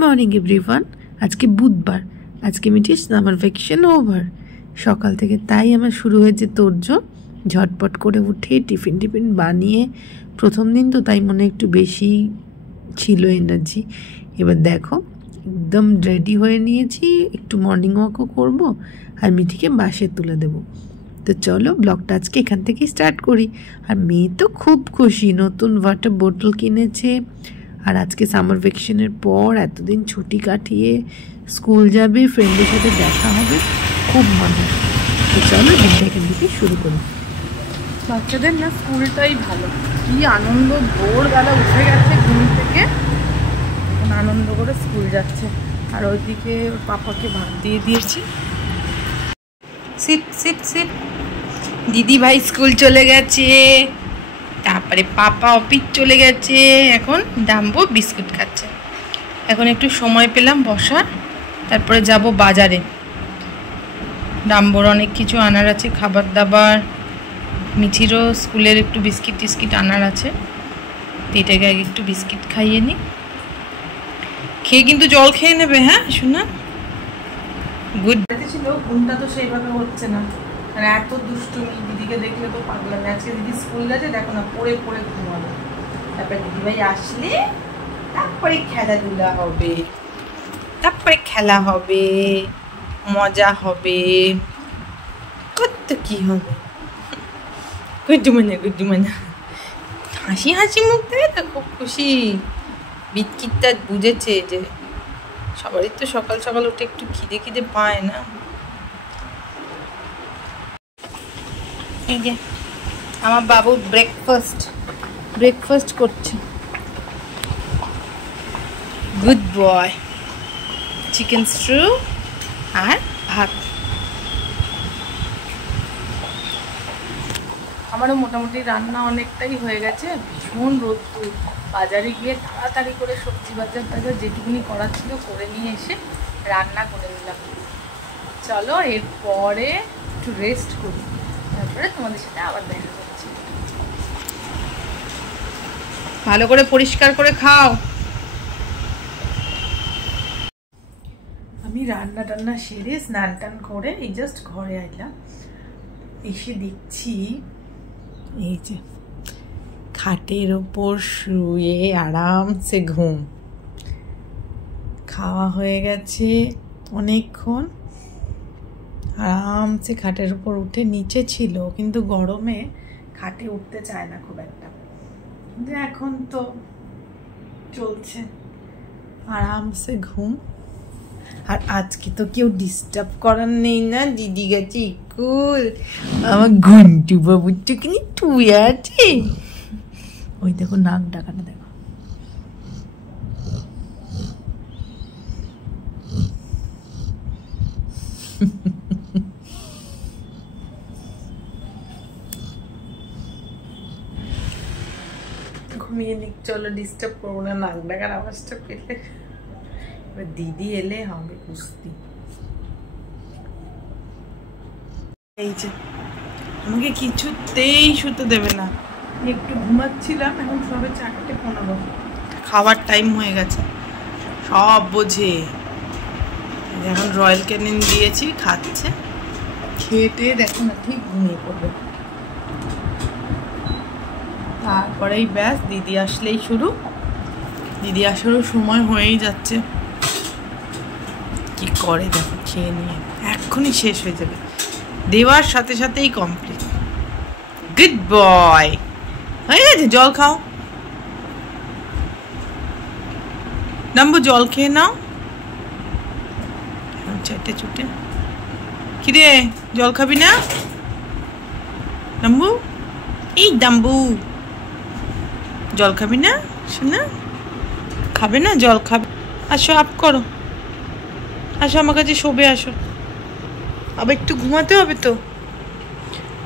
Morning everyone. আজকে বুধবার, আজকে মিটি সামার ভ্যাকেশন ওভার। সকাল থেকে তাই আমার শুরু হয়েছে তোড়জোড়। ঝটপট করে উঠে টিফিন বানিয়ে, প্রথম দিন তো তাই মনে একটু বেশি ছিল এনার্জি। এবার দেখো একদম রেডি হয়ে নিয়েছি, একটু মর্নিং ওয়াকও করবো আর মিঠিকে বাসে তুলে দেবো। তো চলো ব্লগটা আজকে এখান থেকেই স্টার্ট করি। আর মেয়ে তো খুব খুশি, নতুন ওয়াটার বোতল কিনেছে। আর আজকে সামার ভ্যাকেশনের পর এতদিন ছুটি কাটিয়ে স্কুল যাবে, ফ্রেন্ডের সাথে দেখা হবে, খুব মজা। তো চলো দিনটা এখান থেকে শুরু করি। বাচ্চাদের না স্কুলটাই ভালো, কি আনন্দ। ভোরবেলা উঠে গেছে ঘুম থেকে, এখন আনন্দ করে স্কুল যাচ্ছে। আর ওইদিকে ওর পাপাকে ভাত দিয়ে দিয়েছি। Sit sit sit. দিদি ভাই স্কুল চলে গেছে, তারপরে পাপা অফিস চলে গেছে, এখন ডাম্বো বিস্কুট খাচ্ছে। এখন একটু সময় পেলাম বসার, তারপরে যাব বাজারে। ডাম্বোর অনেক কিছু আনার আছে, খাবার দাবার, মিঠিরও স্কুলের একটু বিস্কিট টিস্কিট আনার আছে। এটাকে আগে একটু বিস্কিট খাইয়ে নি, খেয়ে কিন্তু জল খেয়ে নেবে। হ্যাঁ শোনা, গুড ছিল। ঘুমটা তো সেইভাবে হচ্ছে না, আর এত দুষ্টুমি। দিদিকে দেখলে তো পাগলামি। আজকে দিদি স্কুল গেছে, দেখো না পড়ে পড়ে ঘুমাবে। তারপরে দিদিভাই আসলে তারপরে খেলাধুলা হবে, তারপরে খেলা হবে, মজা হবে, কত কি হবে। গুড্ডু মানে হাসি হাসি মুখ দেবে তো, খুব খুশি। বিস্কিটটা বুঝেছে যে সবারই তো সকাল সকাল উঠে একটু খিদে পায় না। এই যে আমার বাবু ব্রেকফাস্ট করছে। Good boy. চিকেন স্ট্রু আর ভাত। আমারও মোটামুটি রান্না অনেকটাই হয়ে গেছে। ভীষণ রোদ্দুর। বাজারে গিয়ে তাড়াতাড়ি করে সবজি বাজার যেটুকুনি করার ছিল করে নিয়ে এসে রান্না করে নিলাম। চলো এরপরে একটু রেস্ট করি, তারপরে তোমাদের সাথে আবার দেখা করছি। ভালো করে পরিষ্কার করে খাও। আমি রান্না টান্না সেরে স্নান টান করে এই জাস্ট ঘরে আইলাম। এসে দেখছি এই যে খাটের ওপর শুয়ে আরামসে ঘুম। খাওয়া হয়ে গেছে অনেকক্ষণ, আরামসে খাটের উপর উঠে, নিচে ছিল কিন্তু গরমে খাটে উঠতে চায় না খুব একটা, কিন্তু এখন তো চলছে আরামসে ঘুম। আর আজকে তো কেউ ডিস্টার্ব করার নেই না, দিদি গেছে স্কুল। আমার ঘন্টু বাবুটা কিনি টুয়ে আছে। ওই দেখো নাক ডাকাটা দেখো। ঘুমিয়ে নিক, চলো ডিস্টার্ব করবো না। নাক ডাকার আওয়াজটা পেলে এবার দিদি এলে হবে কুস্তি। এই যে আমাকে কিছুতেই শুতে দেবে না। একটু ঘুমাচ্ছিলাম, এখন সবে 4:15, খাওয়ার টাইম হয়ে গেছে। সব বোঝে। এখন রয়্যাল ক্যানিন দিয়েছি, খাচ্ছে। খেয়ে দেখো না ঠিক ঘুমিয়ে পড়বে। তারপরেই ব্যাস, দিদি আসলেই শুরু। দিদি আসারও সময় হয়েই যাচ্ছে। কি করে দেখো, খেয়ে নিয়ে এক্ষুনি শেষ হয়ে যাবে, দেওয়ার সাথে সাথেই কমপ্লিট। Good boy. হয়ে গেছে, জল খাও। ডাম্বু জল খেয়ে নাও। চেটে চুটে। কিরে জল খাবি না ডাম্বু? এই ডাম্বু জল খাবি না? শোনা খাবে না, জল খাবে। আসো আপ করো, আসো আমার কাছে শোবে, আসো। আবার একটু ঘুমাতে হবে তো।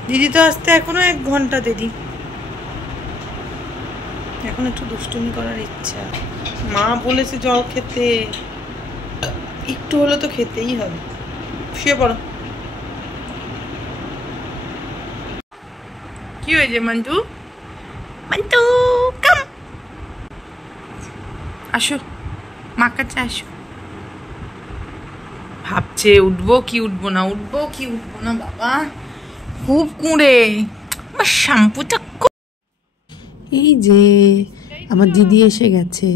দিদি তো আসতে এখনো 1 ঘন্টা দেরি। এখন একটু দুষ্টুমি করার ইচ্ছা। মা বলেছে জল খেতে, একটু হলে তো খেতেই হবে। শুয়ে পড়ো। কি হয়েছে মন্টু? কাম আসো, মার কাছে আসো। ভাবছে উঠবো কি উঠবো না, উঠবো কি উঠবো না। বাবা খুব কুঁড়ে, আমার শ্যাম্পুটা। এই যে আমার দিদি এসে গেছে,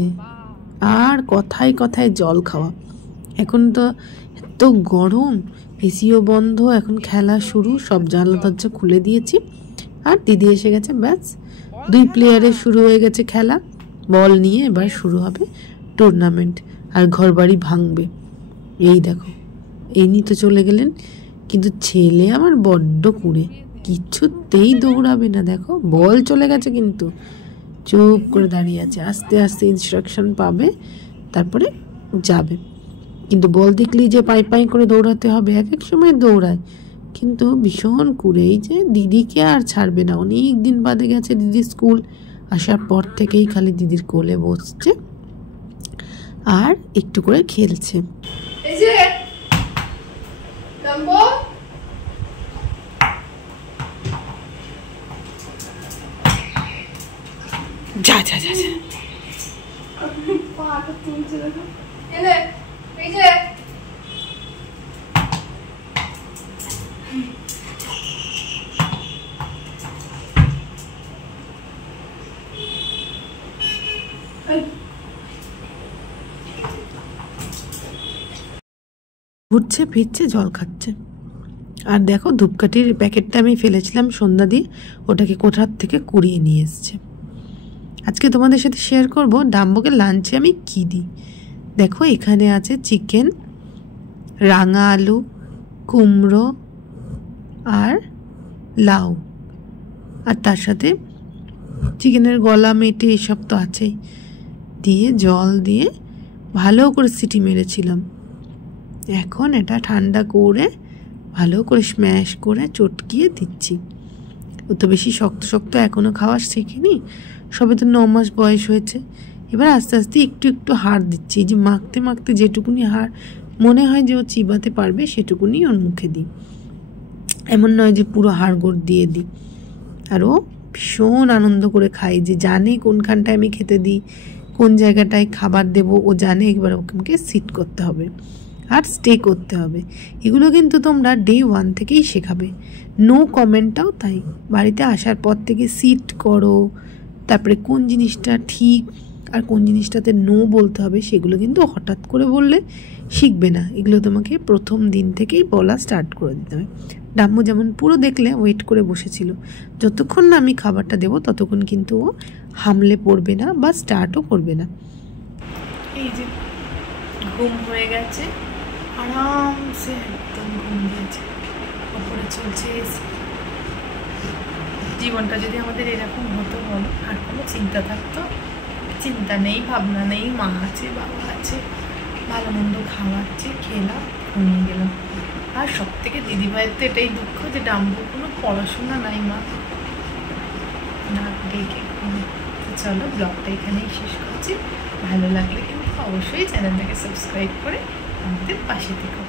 আর কথায় কথায় জল খাওয়া। এখন তো এত গরম, এসিও বন্ধ, এখন খেলা শুরু, সব জানলা দরজা খুলে দিয়েছি। আর দিদি এসে গেছে, ব্যাস 2 প্লেয়ারের শুরু হয়ে গেছে খেলা। বল নিয়ে এবার শুরু হবে টুর্নামেন্ট, আর ঘর বাড়ি ভাঙবে। এই দেখো, এই নিয়ে তো চলে গেলেন, কিন্তু ছেলে আমার বড্ড কুঁড়ে, কিছুতেই দৌড়াবে না। দেখো বল চলে গেছে কিন্তু চুপ করে দাঁড়িয়ে আছে, আস্তে আস্তে ইনস্ট্রাকশন পাবে তারপরে যাবে। কিন্তু বল দেখলেই যে পাই পাই করে দৌড়াতে হবে, এক এক সময় দৌড়ায়, কিন্তু ভীষণ কুঁড়ে। এই যে দিদিকে আর ছাড়বে না, অনেক দিন বাদে গেছে দিদি স্কুল, আসার পর থেকেই খালি দিদির কোলে বসছে আর একটু করে খেলছে। এই যে যা যা যা যা, এই যে ঘুরছে ফিরছে, জল খাচ্ছে। আর দেখো ধূপকাঠির প্যাকেটটা আমি ফেলেছিলাম সন্ধ্যা দিয়ে, ওটাকে কোঠার থেকে কুড়িয়ে নিয়ে এসছে। আজকে তোমাদের সাথে শেয়ার করব ডাম্বোকে লাঞ্চে আমি কী দিই। দেখো এখানে আছে চিকেন, রাঙা আলু, কুমড়ো আর লাউ, আর তার সাথে চিকেনের গলা মেটে এসব তো আছেই, দিয়ে জল দিয়ে ভালো করে সিটি মেরেছিলাম। এখন এটা ঠান্ডা করে ভালো করে স্ম্যাশ করে চটকিয়ে দিচ্ছি। ও তো বেশি শক্ত শক্ত এখনও খাওয়া শেখেনি, সবে তো 9 মাস বয়স হয়েছে। এবার আস্তে আস্তে একটু একটু হাড় দিচ্ছি, যে মাখতে মাখতে যেটুকুনি হাড় মনে হয় যে ও চিবাতে পারবে সেটুকুনি ওর মুখে দিই, এমন নয় যে পুরো হাড়গোড় দিয়ে দিই। আর ও ভীষণ আনন্দ করে খায়, যে জানে কোনখানটায় আমি খেতে দিই, কোন জায়গাটায় খাবার দেব, ও জানে একবার ওকে সিট করতে হবে আর স্টে করতে হবে। এগুলো কিন্তু তোমরা ডে 1 থেকেই শেখাবে। নো কমেন্টটাও তাই, বাড়িতে আসার পর থেকে সিট করো, তারপরে কোন জিনিসটা ঠিক আর কোন জিনিসটাতে নো বলতে হবে সেগুলো কিন্তু হঠাৎ করে বললে শিখবে না। এগুলো তোমাকে প্রথম দিন থেকেই বলা স্টার্ট করে দিতে হবে। ডাম্মু যেমন পুরো দেখলে ওয়েট করে বসেছিল, যতক্ষণ না আমি খাবারটা দেবো ততক্ষণ কিন্তু ও হামলে পড়বে না বা স্টার্টও করবে না। এই যে ঘুম হয়ে গেছে, আরামসে একদম ঘুম হয়েছে, ওপরে চলছে এসি। জীবনটা যদি আমাদের এরকম হতো বলো, আর কোনো চিন্তা থাকতো? চিন্তা নেই, ভাবনা নেই, মা আছে বাবা আছে, ভালো মন্দ খাওয়াচ্ছে, খেলাম, ঘুমিয়ে গেলাম। আর সব থেকে দিদিভাইয়ের তো এটাই দুঃখ যে ডাম্বুর কোনো পড়াশোনা নাই, মা না ডেকে ঘুমিয়ে। তো চলো ব্লগটা এখানেই শেষ করছি। ভালো লাগলে কিন্তু অবশ্যই চ্যানেলটাকে সাবস্ক্রাইব করে আমাদের পাশে থেকো।